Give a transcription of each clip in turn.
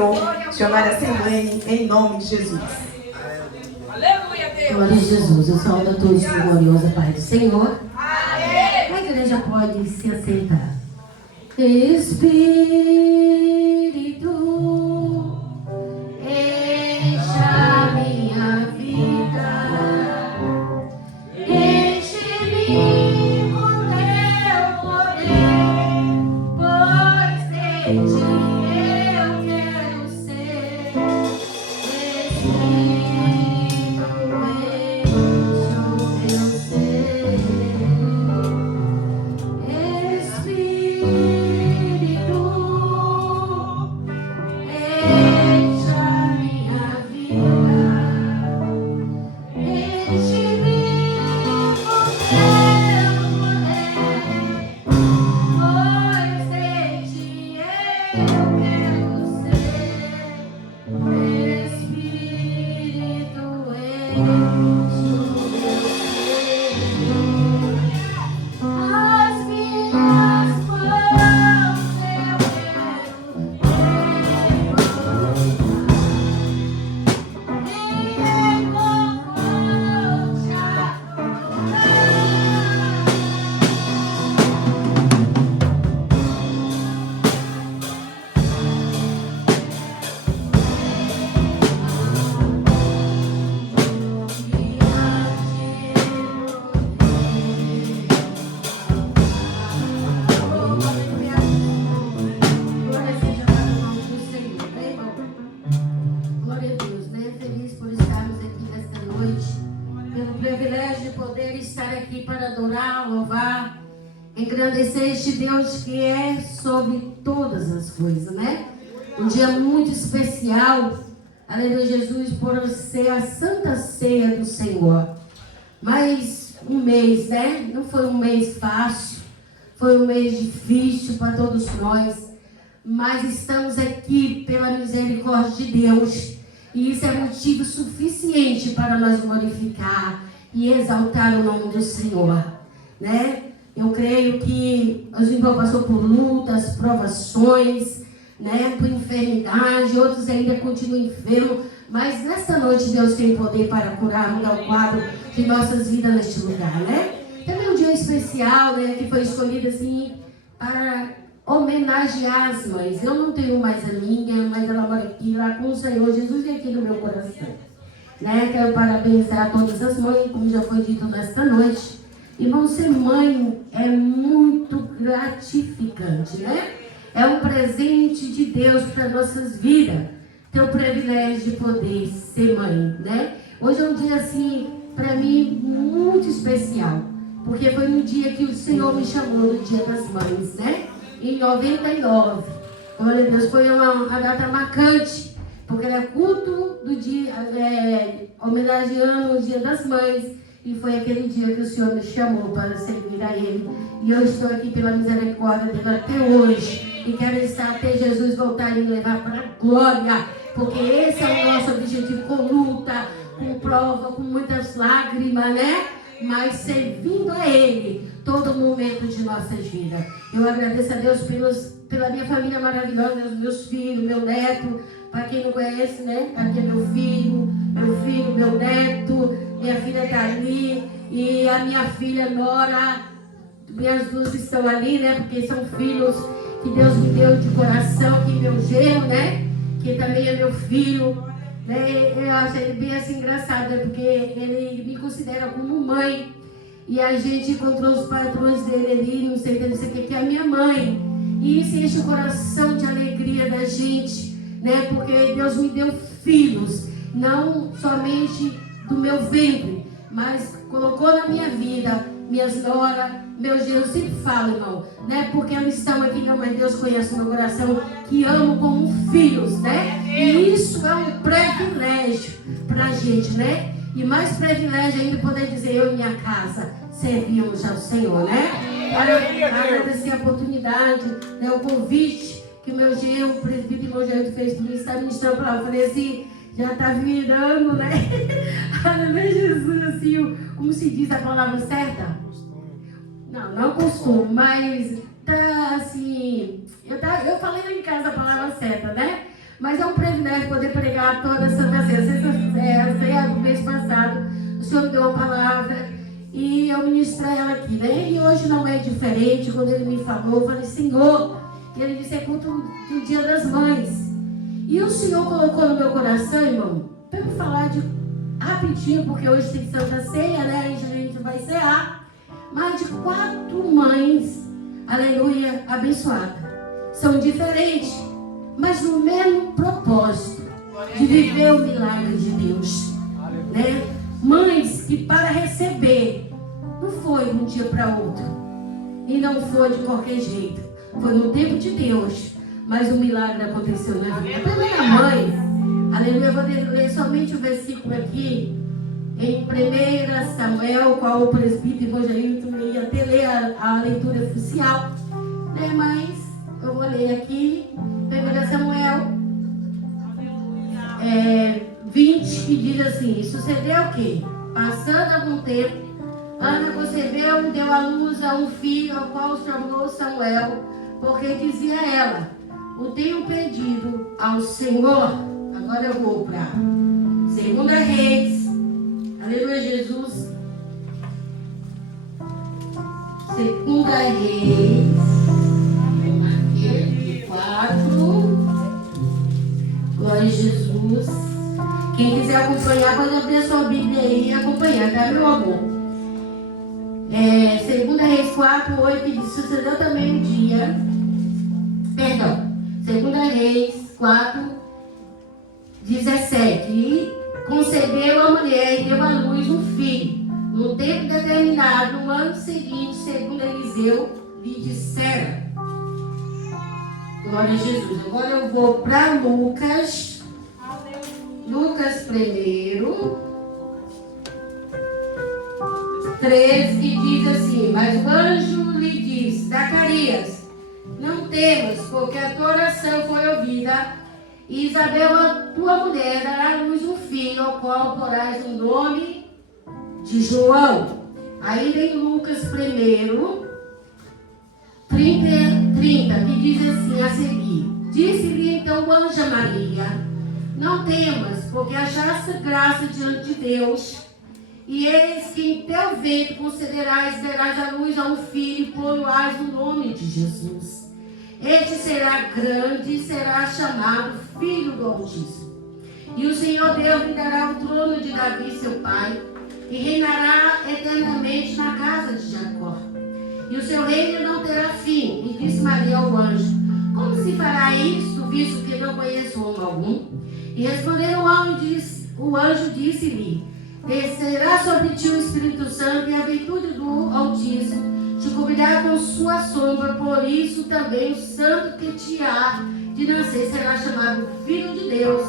Senhor chamar a Assembleia em nome de Jesus. Aleluia, Deus. Glória a Jesus. Eu saúdo a todos com gloriosa paz do Senhor. Amém. A igreja pode se assentar. Espírito, enche a minha vida, enche-me com teu poder, pois de ti eu quero ser. Espírito, enche o meu ser. Espírito, enche a minha vida, enche-me com teu poder, pois de ti eu quero ser. Espírito, enche o meu ser. As minhas mãos eu quero Glória seja para o nome do Senhor, né, irmão? Glória a Deus, né? Feliz por estarmos aqui nesta noite, pelo privilégio de poder estar aqui para adorar, louvar, engrandecer este Deus que é sobre todas as coisas, né? Um dia muito especial, aleluia, Jesus, por ser a Santa Ceia do Senhor. Mas um mês, né? Não foi um mês fácil, foi um mês difícil para todos nós. Mas estamos aqui pela misericórdia de Deus. E isso é motivo suficiente para nós glorificar e exaltar o nome do Senhor, né? Eu creio que os irmãos passaram por lutas, provações, né? Por enfermidade, outros ainda continuam enfermos. Mas nesta noite Deus tem poder para curar, mudar o quadro de nossas vidas neste lugar, né? Também um dia especial, né? Que foi escolhido assim para homenagear as mães. Eu não tenho mais a minha, mas ela mora aqui, lá com o Senhor Jesus e aqui no meu coração, né? Quero parabenizar todas as mães, como já foi dito nesta noite. Irmão, ser mãe é muito gratificante, né? É um presente de Deus para nossas vidas, ter o privilégio de poder ser mãe, né? Hoje é um dia assim, para mim, muito especial, porque foi no dia que o Senhor me chamou, no Dia das Mães, né? Em 99. Glória a Deus, foi uma data marcante, porque era culto do dia, homenageando o Dia das Mães, e foi aquele dia que o Senhor me chamou para servir a Ele. E eu estou aqui pela misericórdia dele até hoje, e quero estar até Jesus voltar e me levar para a glória, porque esse é o nosso objetivo, com luta, com prova, com muitas lágrimas, né? Mas servindo a Ele todo momento de nossas vidas. Eu agradeço a Deus pela minha família maravilhosa, os meus filhos, meu neto. Para quem não conhece, né? Aqui é meu filho, meu neto, minha filha está ali e a minha filha Nora. Minhas duas estão ali, né? Porque são filhos que Deus me deu de coração, que meu genro, né? Que também é meu filho. Né? Eu acho ele bem assim engraçado, né? Porque ele me considera como mãe. E a gente encontrou os patrões dele ali, não sei o que é a minha mãe. E isso enche o coração de alegria da gente, né? Porque Deus me deu filhos, não somente do meu ventre, mas colocou na minha vida, minhas noras, meus genros. Eu sempre falo, irmão, né? Porque eles estão aqui, não, mas Deus conhece o meu coração, que amo como filhos, né? E isso é um privilégio pra gente, né? E mais privilégio ainda poder dizer, eu e minha casa servimos ao Senhor, né? Agradecer a oportunidade, né, o convite que o meu genro, o presbítero e meu genro fez para mim, está ministrando para lá. Eu falei assim, já está virando, né? Aleluia, Jesus, assim, como se diz a palavra certa? Não costumo, mas tá assim, eu falei em casa a palavra certa, né? Mas é um privilégio poder pregar toda Santa Ceia. No mês passado, o Senhor me deu uma palavra e eu ministrei ela aqui, né? E hoje não é diferente. Quando ele me falou, eu falei, Senhor, ele disse, é culto do Dia das Mães. E o Senhor colocou no meu coração, irmão, para eu falar de rapidinho, porque hoje tem Santa Ceia, né? A gente vai cear. Mas de 4 mães, aleluia, abençoadas. São diferentes, mas no mesmo propósito de viver o milagre de Deus, né? Mães que para receber não foi de um dia para outro e não foi de qualquer jeito, foi no tempo de Deus, mas o milagre aconteceu na vida. A primeira mãe, aleluia, eu vou ler somente o versículo aqui em 1 Samuel, qual o presbítero Evangelista ia até ler a leitura oficial, né? Mas eu vou ler aqui 1 Samuel 20, que diz assim: sucedeu o quê? Passando algum tempo, Ana concebeu e deu à luz a um filho, ao qual chamou Samuel, porque dizia ela, o tenho pedido ao Senhor. Agora eu vou para 2 Reis, aleluia, Jesus. 2 Reis 4. Glória a Jesus. Quem quiser acompanhar, pode abrir a sua Bíblia aí e acompanhar, tá, meu amor? 2 Reis 4, 8, que diz, sucedeu também um dia. Perdão. 2 Reis 4, 17. E concebeu a mulher e deu à luz um filho. No tempo determinado, no ano seguinte, segundo Eliseu, lhe dissera. Glória a Jesus. Agora eu vou para Lucas. Lucas 1, 13, que diz assim: mas o anjo lhe disse, Zacarias, não temas, porque a tua oração foi ouvida, e Isabel, a tua mulher, dará à luz um filho, ao qual porás o nome de João. Aí vem Lucas 1, 30, que diz assim a seguir: disse-lhe então o anjo a Maria, não temas, porque achaste graça diante de Deus, e eis que em teu ventre concederás, darás à luz a um filho, e pô-lo-ás o nome de Jesus. Este será grande e será chamado Filho do Altíssimo. E o Senhor Deus lhe dará o trono de Davi, seu pai, e reinará eternamente na casa de Jacó. E o seu reino não terá fim. E disse Maria ao anjo, como se fará isto, visto que não conheço homem algum? E respondendo o anjo disse-lhe, descerá sobre ti o Espírito Santo, e a virtude do Altíssimo te cobrirá com sua sombra, por isso também o santo que te há de nascer será chamado Filho de Deus.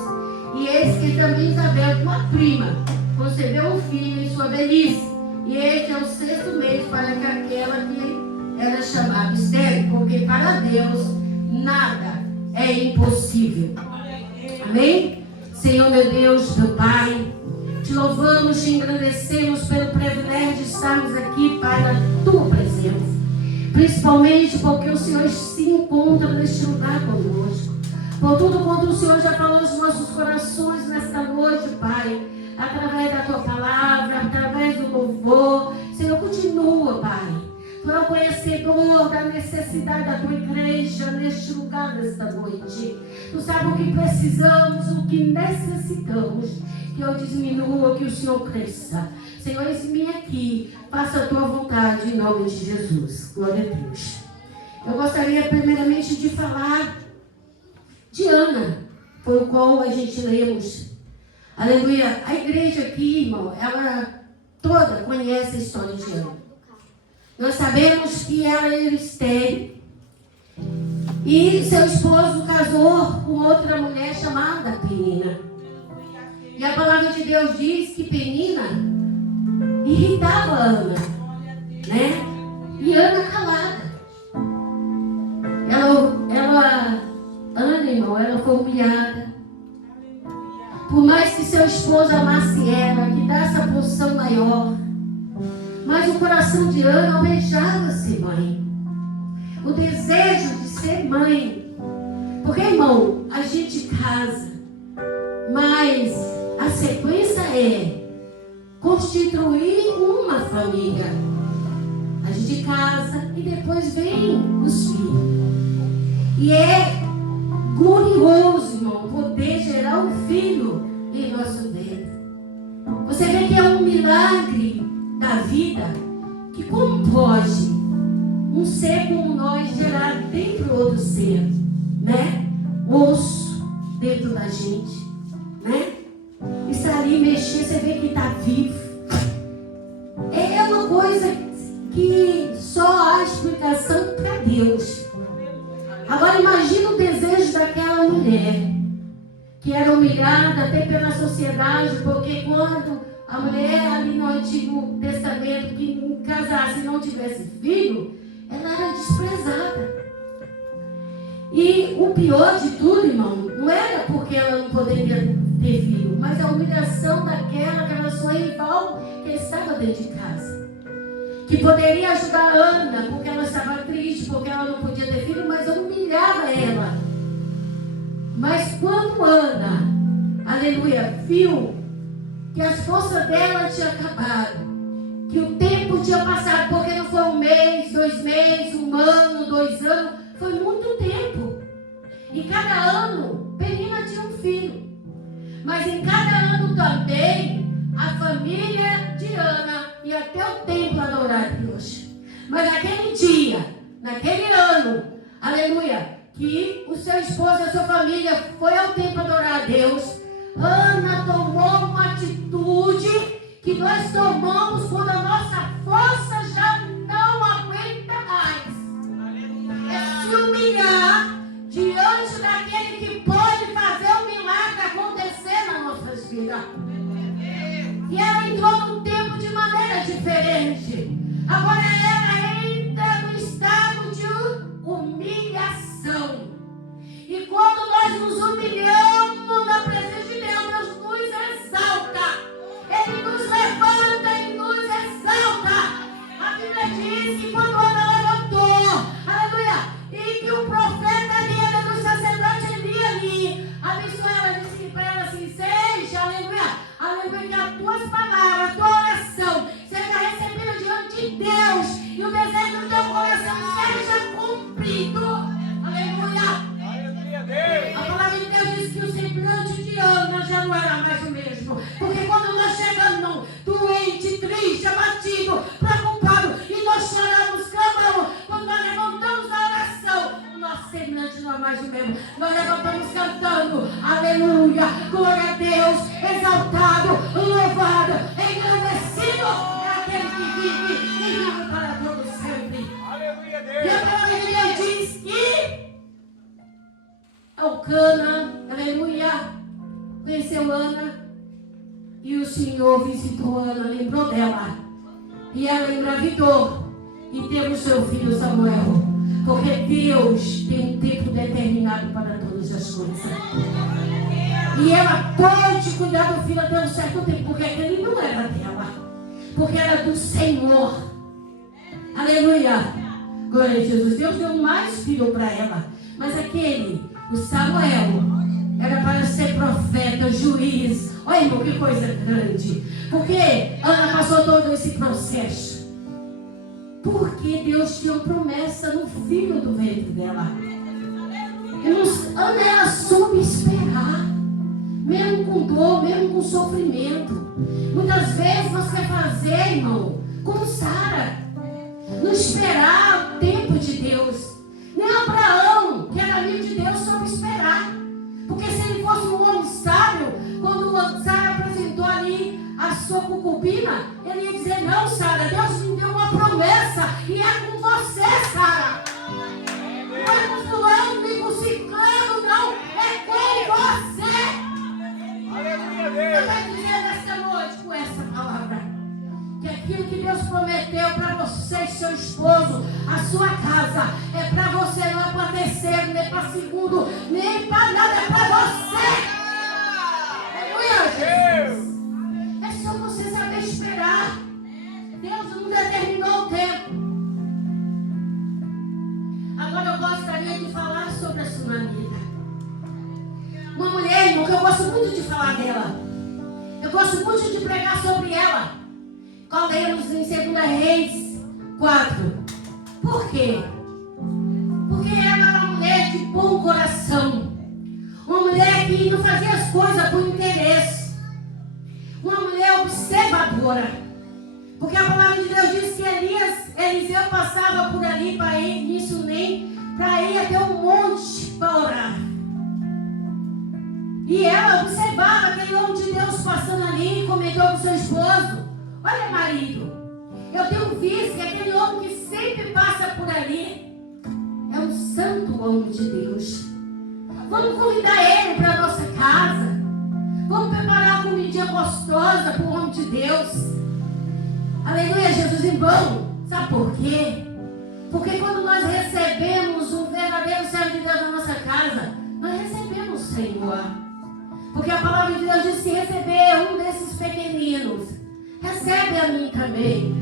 E eis que também Isabel, tua prima, concebeu um filho em sua velhice, e este é o 6º mês para que aquela que era chamada estéril, porque para Deus nada é impossível. Amém? Senhor meu Deus, meu Pai, te louvamos, te engrandecemos pelo privilégio de estarmos aqui, Pai, na tua presença. Principalmente porque o Senhor se encontra neste lugar conosco. Por tudo quanto o Senhor já falou nos nossos corações nesta noite, Pai, através da tua palavra, através do louvor. Senhor, continua, Pai. Tu é o conhecedor da necessidade da tua igreja neste lugar nesta noite. Tu sabe o que precisamos, o que necessitamos. Que eu diminua, que o Senhor cresça. Senhor, eis-me aqui. Faça a tua vontade em nome de Jesus. Glória a Deus. Eu gostaria primeiramente de falar de Ana, por qual a gente lemos. Aleluia. A igreja aqui, irmão, ela toda conhece a história de Ana. Nós sabemos que ela era estéril e seu esposo casou com outra mulher chamada Penina. E a palavra de Deus diz que Penina irritava Ana, né? E Ana calada. Ana, irmão, ela foi humilhada. Por mais que seu esposo amasse ela, que desse a posição maior, mas o coração de Ana almejava ser mãe. O desejo de ser mãe. Porque, irmão, a gente casa, mas a sequência é constituir uma família. A gente casa e depois vem os filhos. E é glorioso, irmão, poder gerar um filho em nosso ventre. Você vê que é um milagre da vida, que como pode um ser como nós gerar dentro do outro ser, né? Osso dentro da gente, né? Está ali mexer, você vê que está vivo. É uma coisa que só há explicação para Deus. Agora imagina o desejo daquela mulher, que era humilhada até pela sociedade, porque quando a mulher ali no Antigo Testamento que casasse e não tivesse filho, ela era desprezada. E o pior de tudo, irmão, não era porque ela não poderia ter filho, mas a humilhação daquela sua rival que estava dentro de casa. Que poderia ajudar a Ana, porque ela estava triste, porque ela não podia ter filho, mas humilhava ela. Mas quando Ana, aleluia, viu que as forças dela tinham acabado, que o tempo tinha passado, porque não foi 1 mês, 2 meses, 1 ano, 2 anos, foi muito tempo. E cada ano, Penina tinha um filho. Mas em cada ano também, a família de Ana ia até o templo adorar a Deus. Mas naquele dia, naquele ano, aleluia, que o seu esposo e a sua família foi ao templo adorar a Deus, Ana tomou uma atitude que nós tomamos quando a nossa força já não aguenta mais. É se humilhar diante daquele que pode fazer o milagre acontecer nas nossas vidas. E ela entrou no tempo de maneira diferente. Agora ela entra no estado de humilhação. E quando nós nos humilhamos na presença de Deus, Deus nos exalta. Ele nos levanta e nos exalta. A Bíblia diz que quando Ana levantou, aleluia, e que o profeta ali, do sacerdote ali, abençoou ela, disse para ela assim: seja, aleluia, aleluia, que as tuas palavras, a tua oração seja recebida diante de Deus e o desejo do teu coração seja cumprido. Aleluia. A palavra de Deus diz que o semblante de Ana já não era mais o mesmo. Porque quando nós chegamos doente, triste, abatido, preocupado, e nós choramos, clamamos, quando nós levantamos a oração, o nosso semblante não é mais o mesmo. Nós levantamos cantando, aleluia, glória a Deus, exaltado, louvado, engrandecido é aquele que vive e vive para todo sempre. Aleluia, Deus. E a palavra de Deus diz que Elcana, aleluia, conheceu Ana e o Senhor visitou Ana, lembrou dela e ela engravidou e teve o seu filho Samuel, porque Deus tem um tempo determinado para todas as coisas e ela pode cuidar do filho até um certo tempo, porque aquele não era dela, porque era do Senhor. Aleluia, glória a Jesus. Deus deu mais filho para ela, mas aquele, o Samuel, era para ser profeta, juiz. Olha, irmão, que coisa grande. Porque Ana passou todo esse processo. Porque Deus tinha promessa no filho do ventre dela. Ana, ela soube esperar. Mesmo com dor, mesmo com sofrimento. Muitas vezes nós queremos fazer, irmão, como Sara. Não esperar o tempo de Deus. Nem Abraão, que era amigo de Deus, soube esperar. Porque se ele fosse um homem sábio, quando Sara apresentou ali a sua concubina, ele ia dizer: não, Sara, Deus me deu uma promessa e é com você, Sara. Não é com fulano, nem com ciclano, não. É com você. Aleluia, Deus. Eu quero dizer nesta noite com essa palavra que aquilo que Deus prometeu para você e seu esposo, a sua casa, é para você, não é para terceiro, nem para segundo, nem para nada, é para você. Aleluia, Jesus. É só você saber esperar. Deus não determinou o tempo. Agora eu gostaria de falar sobre a sunamita. gosto muito de falar dela. Eu gosto muito de pregar sobre ela. Qual lemos em 2 Reis 4. Por quê? Porque ela era uma mulher de bom coração. Uma mulher que não fazia as coisas por interesse. Uma mulher observadora. Porque a palavra de Deus diz que Eliseu passava por ali para ir nisso nem para ir até um monte para orar. E ela observava aquele homem de Deus passando ali e comentou com seu esposo: olha, marido, eu tenho visto que aquele homem que sempre passa por ali é um santo homem de Deus. Vamos convidar ele para a nossa casa. Vamos preparar uma comidinha gostosa para o homem de Deus. Aleluia, Jesus em bom. Sabe por quê? Porque quando nós recebemos um verdadeiro servo de Deus na nossa casa, nós recebemos o Senhor. Porque a palavra de Deus diz que receber um desses pequeninos, recebe a mim também.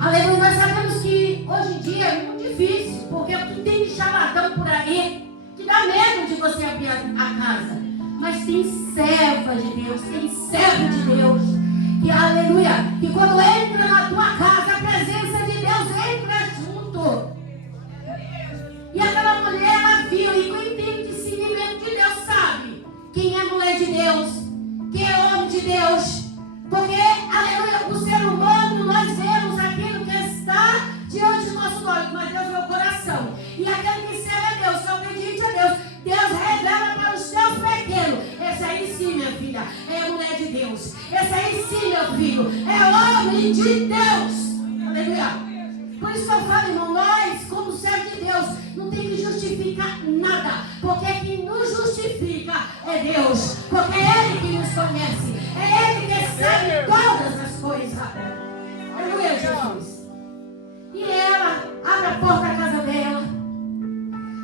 Aleluia, nós sabemos que hoje em dia é muito difícil, porque tem charlatão por aí que dá medo de você abrir a casa. Mas tem serva de Deus, tem servo de Deus, que aleluia, que quando entra na tua casa, a presença de Deus entra junto. E aquela mulher, ela viu, e quem tem o discernimento de Deus sabe quem é mulher de Deus, quem é homem de Deus. Porque, aleluia, o ser humano, nós vemos aquilo que está diante dos nossos olhos, mas Deus vê o coração. E aquele que serve a Deus, que é obediente a Deus, Deus revela para os teus pequenos. Esse aí sim, minha filha, é mulher de Deus. Esse aí sim, meu filho, é homem de Deus. Aleluia. Por isso que eu falo, irmão, nós, como servo de Deus, não tem que justificar nada. Porque quem nos justifica é Deus. Porque é Ele que nos conhece. É Ele que sabe todas as coisas. Aleluia, Jesus. E ela abre a porta da casa dela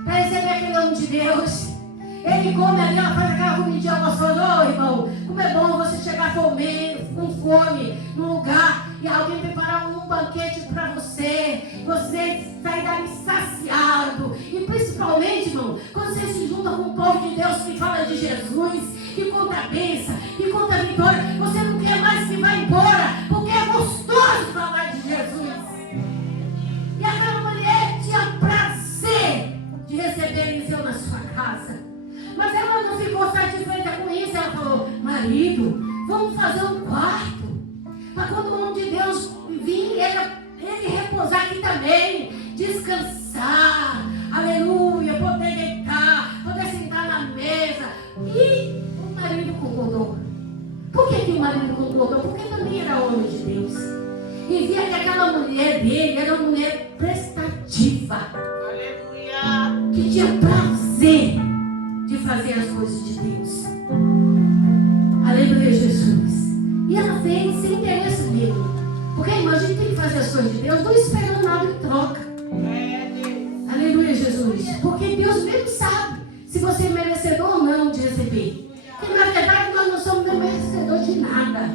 para receber aquele homem de Deus. Ele come ali, ela faz aquela comidinha gostosa. Ô, irmão, como é bom você chegar com fome num lugar e alguém preparar um banquete para você. Você sair dali saciado. E principalmente, irmão, quando você se junta com o povo de Deus que fala de Jesus, que conta a bênção, que conta a vitória, você não quer mais que vá embora, porque é gostoso falar de Jesus. E aquela mulher tinha prazer de receber Eliseu na sua casa. Mas ela não ficou satisfeita com isso. Ela falou: marido, vamos fazer um quarto para quando o homem de Deus vir, ele repousar aqui também, descansar, aleluia, poder deitar, poder sentar na mesa. E o marido concordou. Por que o marido concordou? Porque também era homem de Deus e via que aquela mulher dele era uma mulher prestativa, aleluia, que tinha prazer de fazer as coisas de Deus. Aleluia, Jesus. E ela fez sem interesse mesmo. Porque, irmã, a gente tem que fazer as coisas de Deus não esperando nada em troca. Aleluia, Jesus. Porque Deus mesmo sabe se você é merecedor ou não de receber. Porque, na verdade, nós não somos merecedores de nada.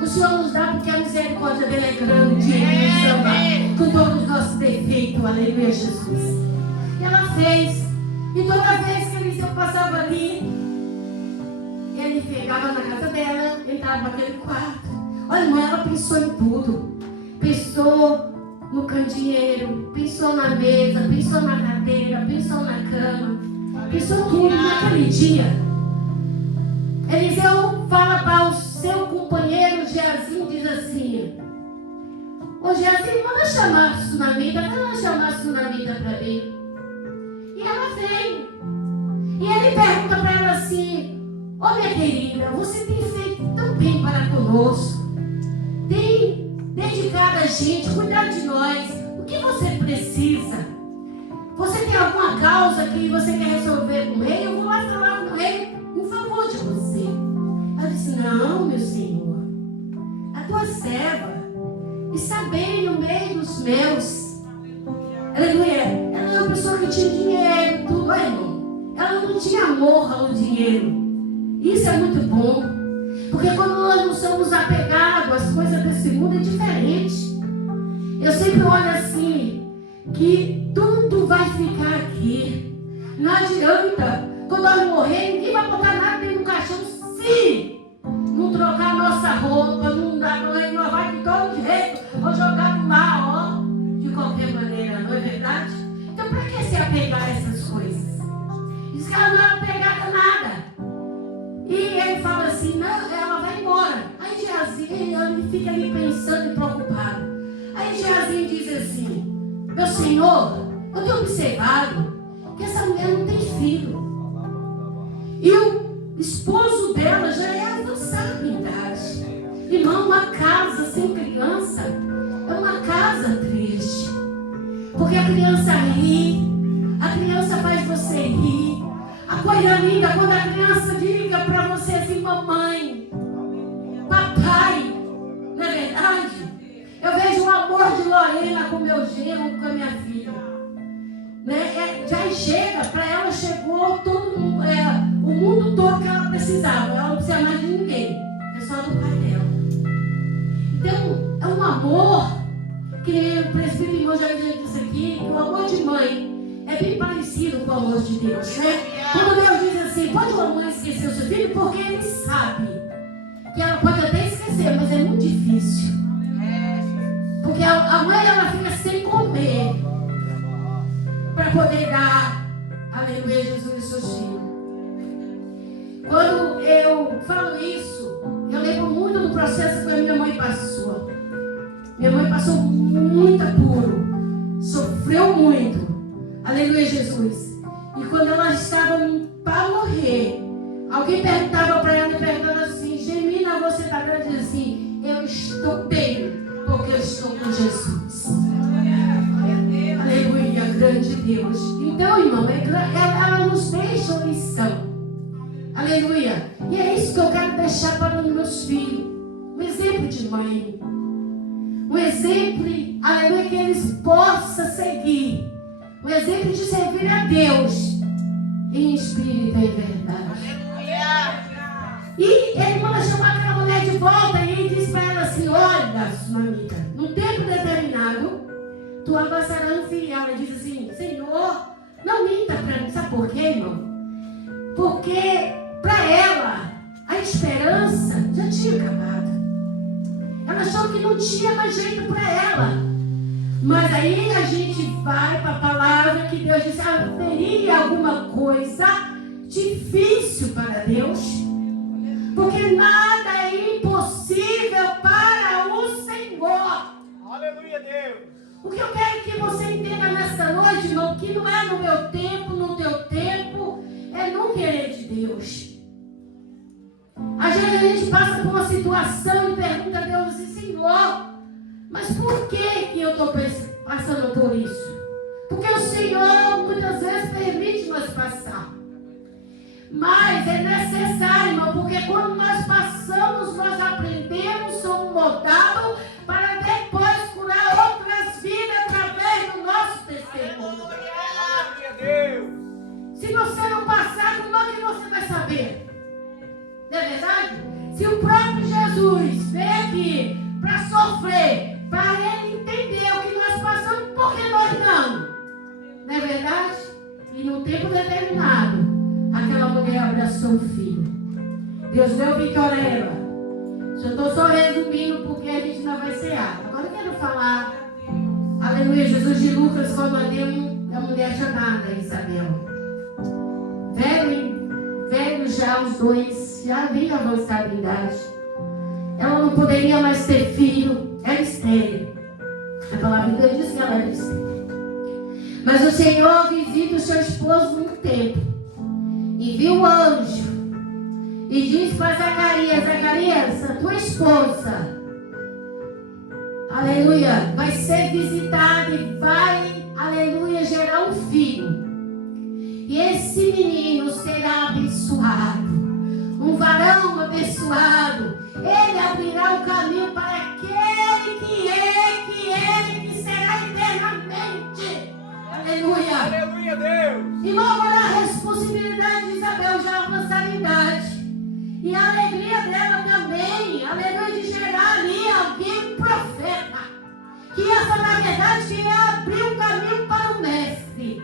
O Senhor nos dá porque a misericórdia dele é grande. Ele nos ama com todos os nossos defeitos. Aleluia, Jesus. E ela fez. E toda vez que Eliseu passava ali, ele chegava na casa dela, entrava naquele quarto. Olha, irmã, ela pensou em tudo. Pensou no candeeiro, pensou na mesa, pensou na cadeira, pensou na cama. Pensou tudo naquele dia. Eliseu fala para o seu companheiro Geazi, diz assim: ô Geazi, manda chamar a Sunamita, manda chamar a Sunamita para mim. E ela vem. E ele pergunta para ela assim: ô minha querida, você tem feito tão bem para conosco, tem dedicado a gente, cuidado de nós. O que você precisa? Você tem alguma causa que você quer resolver com o rei? Eu vou lá falar com o rei em favor de você. Ela disse: não, meu senhor, a tua serva está bem no meio dos meus. Aleluia. Ela é uma pessoa que tinha dinheiro, tudo, irmão. Ela não tinha amor ao dinheiro. Isso é muito bom. Porque quando nós não somos apegados às coisas desse mundo, é diferente. Eu sempre olho assim, que tudo vai ficar aqui. Não adianta Quando nós morrer, ninguém vai botar nada dentro do caixão se não trocar a nossa roupa, não dar banho, não vai de todo jeito, ou jogar no mar, ó, de qualquer maneira, não é verdade? Então, para que se apegar a essas coisas? Diz que ela não é apegada a nada. E ele fala assim, não, ela vai embora. Aí Geazi, ele fica ali pensando e preocupado. Aí Geazi diz assim, meu senhor, eu tenho observado que essa mulher não tem filho. E o esposo dela já é avançado em idade. Irmão, uma casa sem criança é uma casa triste. Porque a criança ri, a criança faz você rir. A coisa linda quando a criança liga para você assim, mamãe, papai, não é verdade? Eu vejo o amor de Lorena com meu genro, com a minha filha. Né? Já chega, para ela chegou todo mundo, o mundo todo que ela precisava. Ela não precisa mais de ninguém, é só do pai dela. Então, é um amor que o presbítero irmão já disse aqui, que o amor de mãe é bem parecido com o amor de Deus, né? Quando Deus diz assim, pode uma mãe esquecer o seu filho? Porque ele sabe que ela pode até esquecer, mas é muito difícil. Porque a mãe, ela fica sem comer para poder dar, aleluia, Jesus e seus filhos. Quando eu falo isso, eu lembro muito do processo que a minha mãe passou. Minha mãe passou muito apuro, sofreu muito, aleluia, Jesus. E quando ela estava para morrer, alguém perguntava para ela, perguntava assim, Gemina, você está grande? Ela dizia assim, eu estou bem, porque eu estou com Jesus. Aleluia, grande Deus. Então, irmão, ela nos deixa lição. Aleluia. E é isso que eu quero deixar para os meus filhos. Um exemplo de mãe. Um exemplo, aleluia, que eles possam seguir. Um exemplo de servir a Deus em espírito e em verdade. E ele manda chamar aquela mulher de volta e ele diz para ela assim, olha, Sunamita, num tempo determinado, tu avançarás e ela diz assim, Senhor, não minta para mim. Sabe por quê, irmão? Porque para ela, a esperança já tinha acabado. Ela achou que não tinha mais jeito para ela. Mas aí a gente vai para a palavra que Deus disse, haveria alguma coisa difícil para Deus? Porque nada é impossível para o Senhor. Aleluia, Deus. O que eu quero que você entenda nessa noite, irmão, que não é no meu tempo, no teu tempo, é no querer de Deus. Às vezes a gente passa por uma situação e pergunta a Deus assim, Senhor, mas por que eu estou passando por isso? Porque o Senhor muitas vezes permite nós passar. Mas é necessário, irmão, porque quando nós passamos, nós aprendemos, somos moldados para depois curar outras vidas através do nosso testemunho. Se você não passar, como é que você vai saber? Não é verdade? Se o próprio Jesus veio aqui para sofrer, para ele entender o que nós passamos, por que nós não? Não é verdade? E num tempo determinado, aquela mulher abraçou o filho. Deus deu vitória a ela. Eu estou só resumindo porque a gente não vai cear. Agora eu quero falar, aleluia, Jesus de Lucas, quando a mulher chamada Isabel. Velho já os dois, já havia avançado em idade. Ela não poderia mais ter filho, era estéril. A palavra de Deus diz que ela era estéril. Mas o Senhor visita o seu esposo num tempo. E viu o anjo. E diz para Zacarias, Zacarias, a tua esposa, aleluia, vai ser visitada e vai, aleluia, gerar um filho. E esse menino será abençoado. Um varão abençoado. Ele abrirá o caminho para aquele que será eternamente. Aleluia. Aleluia, Deus. Irmão, agora a responsabilidade de Isabel já avançar em idade. E a alegria dela também. Aleluia, de gerar ali alguém profeta. Que essa, na verdade, ia abrir o caminho para o mestre.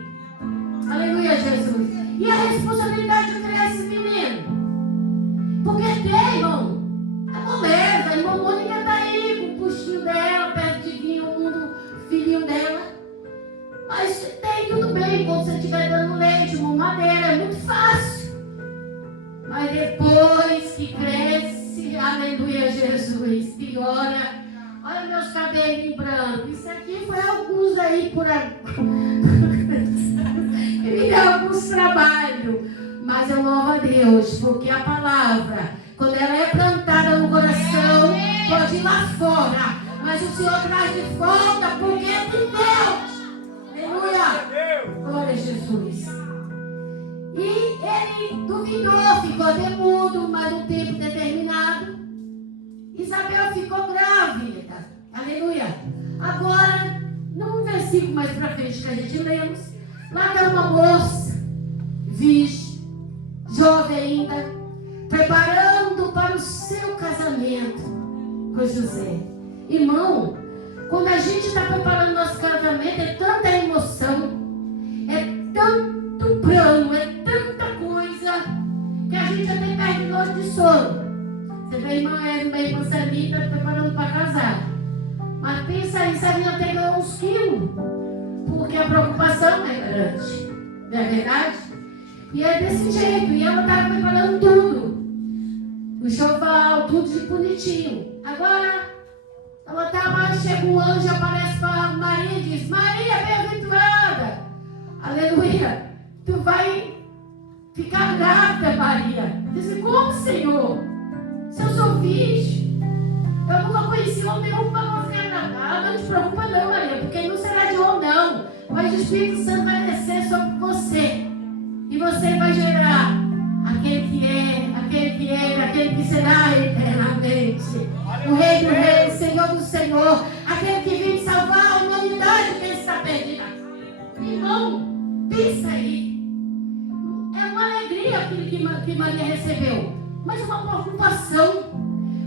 Aleluia, Jesus. E a responsabilidade irmã Mônica está aí com o puxinho dela, perto de vir o filhinho dela. Mas tem tudo bem, quando você estiver dando leite, mamadeira, é muito fácil. Mas depois que cresce, aleluia, Jesus, que ora, olha meus cabelinhos brancos. Isso aqui foi alguns aí por que me deu alguns trabalhos. Mas eu louvo a Deus, porque a palavra, quando ela é plantada no coração, pode ir lá fora. Mas o Senhor traz de volta, porque é de Deus. Aleluia! Glória a Jesus. E ele duvidou, ficou temudo, mas um tempo determinado. Isabel ficou grávida. Aleluia! Agora, num versículo mais pra frente que a gente lemos, lá está uma moça, virgem, jovem ainda, preparando para o seu casamento com José. Irmão, quando a gente está preparando nosso casamento, é tanta emoção, é tanto plano, é tanta coisa, que a gente até perde noite de sono. Você vê, minha irmã Samita preparando para casar. Mas pensa aí, Samita até ganhou uns quilos, porque a preocupação é grande, não é verdade? E é desse jeito, e ela estava preparando tudo. O enxoval, tudo de bonitinho. Agora, ela estava, chega um anjo, aparece para Maria e diz: Maria, bem-aventurada, aleluia, tu vai ficar grávida, Maria. Diz: como, Senhor? Se eu sou virgem, eu nunca conheci homem nenhum para não ficar grávida. Não te preocupa não, Maria, porque não será de homem não, mas o Espírito Santo vai descer sobre você. E você vai gerar aquele que será eternamente. O Rei do Rei, o Senhor do Senhor, aquele que vem salvar a humanidade que está perdida. Irmão, pensa aí. É uma alegria aquilo que Maria recebeu, mas uma preocupação.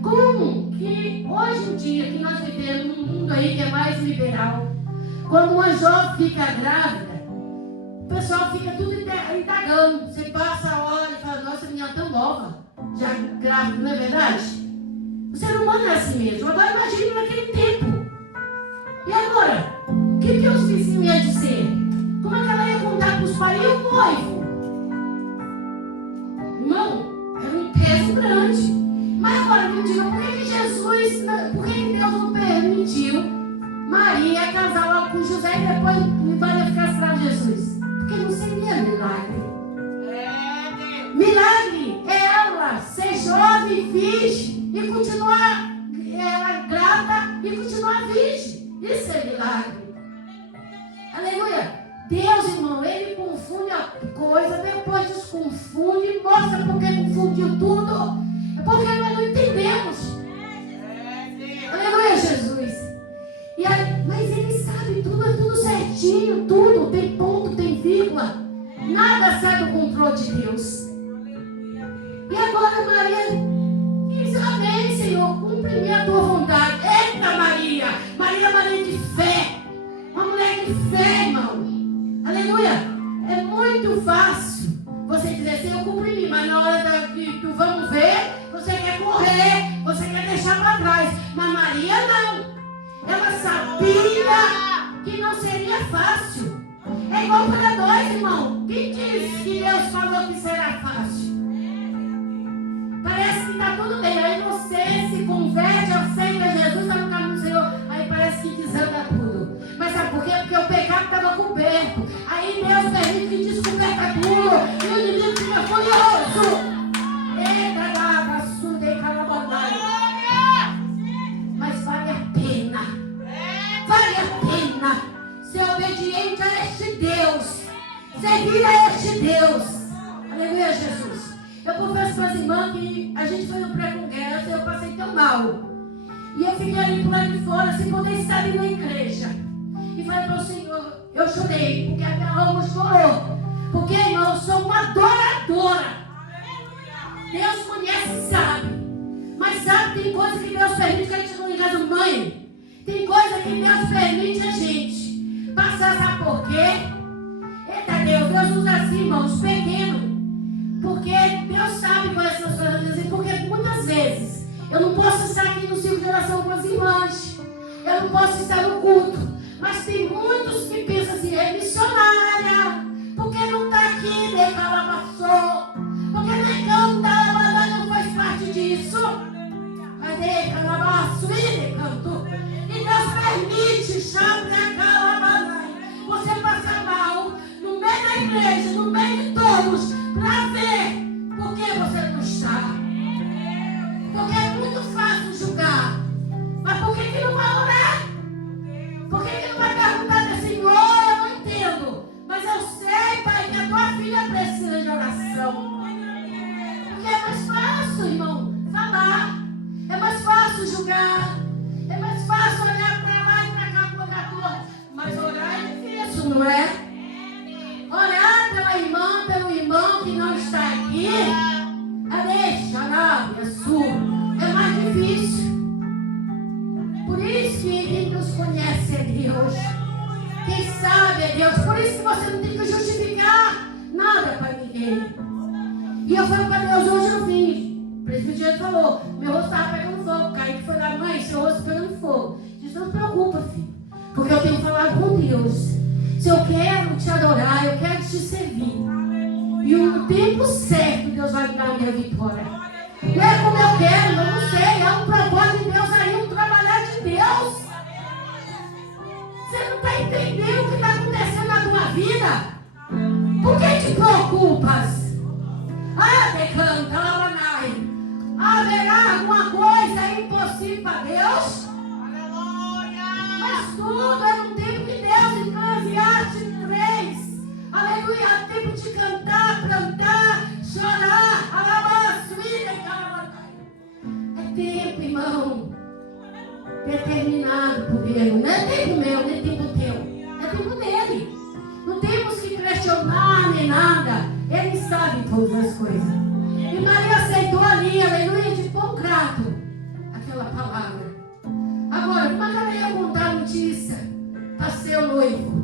Como que hoje em dia que nós vivemos num mundo aí que é mais liberal, quando uma jovem fica grávida, o pessoal fica tudo indagando. Você passa a hora e fala: nossa, a menina é tão nova, já grávida, não é verdade? O ser humano é assim mesmo. Agora imagine naquele tempo. E agora? O que os vizinhos iam dizer? Como é que ela ia contar para os pais e o noivo? Irmão, era um peso grande. Mas agora me digam, por que Jesus, por que Deus não permitiu Maria casar logo com José e depois Maria ficar escrava de Jesus? Porque não seria milagre. Milagre é ela ser jovem, virgem e continuar grávida e continuar virgem. Isso é milagre. Aleluia. Deus, irmão, ele confunde a coisa, depois desconfunde, mostra porque confundiu tudo. É porque nós não entendemos. Aleluia, Jesus. Mas ele sabe tudo, é tudo certinho, tudo, tem ponto, tem vírgula. Nada sai do controle de Deus. E agora Maria diz: amém, Senhor, cumpre-me a tua vontade. Eita, Maria, Maria de fé, uma mulher de fé, irmão. Aleluia. É muito fácil você dizer: Senhor, cumpre-me, mas na hora que tu vamos ver, você quer correr, você quer deixar para trás. Mas Maria não. Ela sabia que não seria fácil. É igual para nós, irmão. Quem diz que Deus falou que será fácil? Parece que está tudo bem. Aí você se converte, aceita Jesus, está no caminho do Senhor. Aí parece que desanda tudo. Mas sabe por quê? Porque o pecado estava coberto. Aí Deus permite que descoberta tudo. E o inimigo fica furioso. Entra lá, assunto e calabandai. Mas vale a pena. Vale a pena ser obediente a este Deus. Servir a este Deus. Aleluia, Jesus. Eu confesso para as irmãs que a gente foi no pré-congresso e eu passei tão mal. E eu fiquei ali por lá de fora, sem poder estar ali na igreja. E falei para o Senhor, eu chorei, porque a minha alma chorou. Porque, irmão, eu sou uma adoradora. Deus conhece e sabe. Mas sabe, tem coisa que Deus permite que a gente não engane mãe. Tem coisa que Deus permite a gente passar, sabe por quê? Eita Deus usa assim, irmãos, pequeno. Porque Deus sabe quais são as coisas. Porque muitas vezes eu não posso estar aqui no circo de oração com as irmãs. Eu não posso estar no culto. Mas tem muitos que pensam assim, é missionária. Porque não está aqui, nem ela passou. Porque nem canta, ela não faz parte disso. Mas nem ela e canto. E Deus permite, chame a calabanai. Você passa mal no meio da igreja, no meio de todos, para ver por que você não está. Porque é muito fácil julgar. Mas por que não vai orar? Por que não vai perguntar, Senhor, eu não entendo. Mas eu sei, Pai, que a tua filha precisa de oração. Porque é mais fácil, irmão, falar. É mais fácil julgar. É mais fácil olhar para lá e para cá, para cá. Mas orar é difícil, não é? Orar pela irmã, pelo irmão que não está aqui. É mais difícil. Por isso que quem nos conhece é Deus. Quem sabe é Deus. Por isso que você não tem que justificar nada para ninguém. E eu falo para Deus hoje no fim. O presbiteriano falou, meu rosto estava pegando fogo. Kaique foi lá, mãe, seu rosto pegando fogo. Diz, não se preocupa, filho. Porque eu tenho que falar com Deus. Se eu quero te adorar, eu quero te servir. E no tempo certo, Deus vai me dar a minha vitória. Não é como eu quero, eu não sei. É um propósito de Deus aí, um trabalhar de Deus. Você não está entendendo o que está acontecendo na tua vida? Por que te preocupas? Decanta, lavanai. Haverá alguma coisa impossível para Deus? Mas tudo é no tempo de Deus, em Eclesiastes 3. Aleluia, é tempo de cantar, plantar, chorar, alabar, subir, é tempo, irmão, determinado por Ele. Não é tempo meu, nem tempo teu, é tempo dele. Não temos que questionar nem nada. Ele sabe todas as coisas. E Maria aceitou ali, aleluia, de bom grado aquela palavra. Agora, como é que ela ia contar a notícia para seu noivo?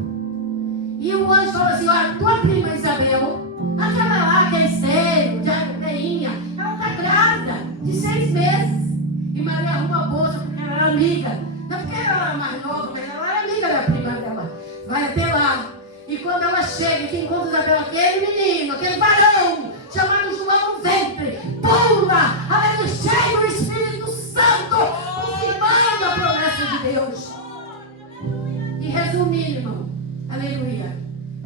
E o anjo falou assim, olha, tua prima Isabel, aquela lá que é estéril, de veinha, ela está grávida de 6 meses. E Maria arruma a bolsa porque ela era amiga. Não porque ela era mais nova, mas ela era amiga da prima dela. Vai até lá. E quando ela chega, que encontra Isabel, aquele menino, aquele varão, chamado João no ventre, pula, aleluia, cheio do Espírito Santo, confirmando a promessa de Deus. E resumindo, irmão, aleluia,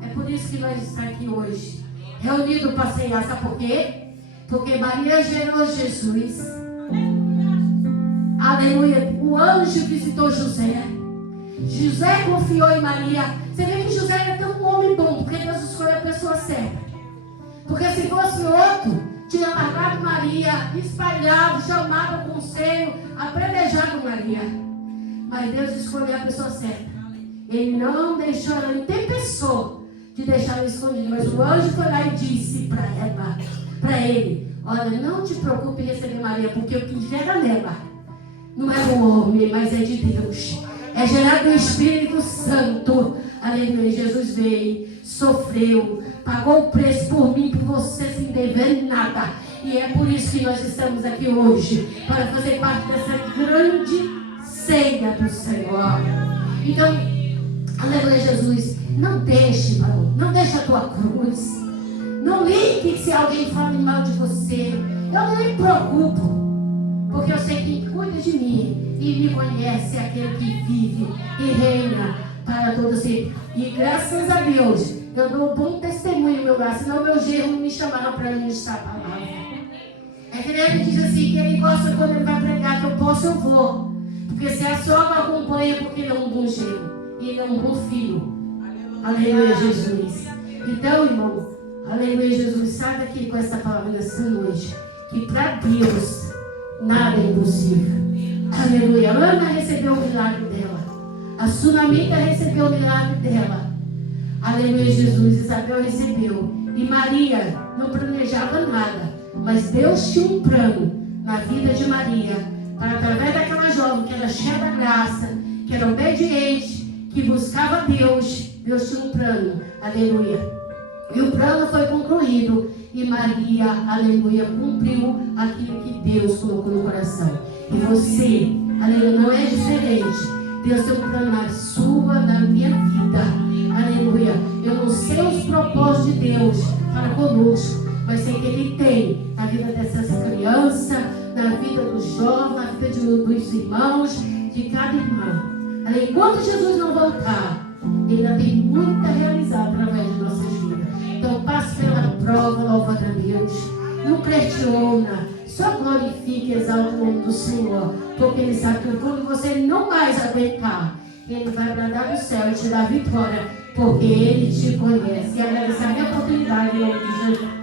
é por isso que nós estamos aqui hoje, reunidos para ceiar. Sabe por quê? Porque Maria gerou Jesus. Aleluia, o anjo visitou José. José confiou em Maria. Você vê que José era tão um homem bom, porque Deus escolheu a pessoa certa. Porque se fosse outro, tinha largado Maria, espalhado, chamado ao conselho, apredejado Maria. Mas Deus escolheu a pessoa certa. Ele não deixou ela, ele tem pessoa de deixar ela escondida. Mas o anjo foi lá e disse para ele, olha, não te preocupe em receber Maria, porque o que gera nela não é do homem, mas é de Deus. É gerado do Espírito Santo. Aleluia. Jesus veio, sofreu, pagou o preço por mim, por você, sem dever nada. E é por isso que nós estamos aqui hoje, para fazer parte dessa grande ceia do Senhor. Então, aleluia, Jesus, não deixe, irmão, não deixe a tua cruz. Não ligue se alguém fala mal de você. Eu não me preocupo, porque eu sei que quem cuida de mim e me conhece é aquele que vive e reina para todo sempre. E graças a Deus, eu dou um bom testemunho no meu lugar, senão meu genro me chamava para ministrar a palavra. É que ele diz assim, que ele gosta quando ele vai pregar, que eu posso, eu vou. Porque se a sogra acompanha, porque ele é um bom genro e ele é um bom filho. Aleluia, Jesus. Então, irmão, aleluia, Jesus, sai daqui com essa palavra nessa noite, que para Deus nada é impossível. Aleluia. Ana recebeu o milagre dela. A Sunamita recebeu o milagre dela. Aleluia, Jesus. Isabel recebeu. E Maria não planejava nada. Mas Deus tinha um plano na vida de Maria. Para através daquela jovem que era cheia da graça, que era obediente, que buscava Deus. Deus tinha um plano. Aleluia. E o plano foi concluído. E Maria, aleluia, cumpriu aquilo que Deus colocou no coração. E você, Aleluia, não é diferente. Deus tem um plano na sua, na minha vida. Aleluia. Eu não sei os propósitos de Deus para conosco, mas sei que Ele tem na vida dessas crianças, na vida dos jovens, na vida dos irmãos, de cada irmã. Aleluia. Enquanto Jesus não voltar, Ele ainda tem muito a realizar através de nossas vidas. Então passe pela prova, louvando a Deus. Não questiona, só glorifique e exalte o nome do Senhor, porque Ele sabe que quando você não mais aguentar, Ele vai bradar do céu e te dar vitória, porque Ele te conhece. E agradecer a minha oportunidade em nome de Jesus.